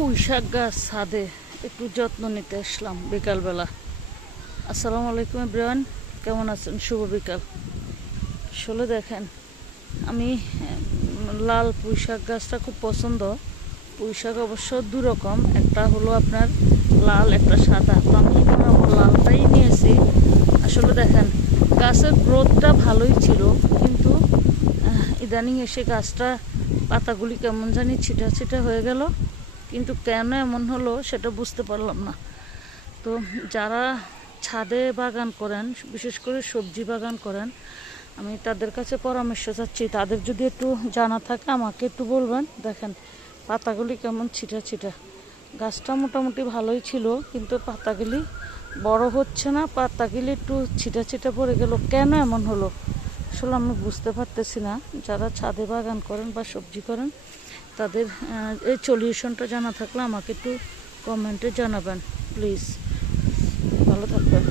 পুঁইশাক গাছ ছাদে একটু যত্ন নিতে আসলাম বিকালবেলা। আসসালামু আলাইকুম এভরিওয়ান, কেমন আছেন? শুভ বিকাল। আসলে দেখেন, আমি লাল পুঁইশাক গাছটা খুব পছন্দ। পুঁইশাক অবশ্য দুরকম, একটা হলো আপনার লাল, একটা সাদা। তো আমি লালটাই নিয়েছি। আসলে দেখেন, গাছের গ্রোথটা ভালোই ছিল, কিন্তু ইদানিং এসে গাছটা পাতাগুলি কেমন জানি ছিটা ছিটা হয়ে গেল। কিন্তু কেন এমন হলো সেটা বুঝতে পারলাম না। তো যারা ছাদে বাগান করেন, বিশেষ করে সবজি বাগান করেন, আমি তাদের কাছে পরামর্শ চাচ্ছি। তাদের যদি একটু জানা থাকে আমাকে একটু বলবেন। দেখেন পাতাগুলি কেমন ছিটা ছিটা। গাছটা মোটামুটি ভালোই ছিল, কিন্তু পাতাগুলি বড় হচ্ছে না, পাতাগুলি একটু ছিটা ছিটা পড়ে গেল। কেন এমন হলো আসলে আমি বুঝতে পারতেছি না। যারা ছাদে বাগান করেন বা সবজি করেন, তাদের এই সলিউশনটা জানা থাকলে আমাকে একটু কমেন্টে জানাবেন প্লিজ। ভালো থাকবেন।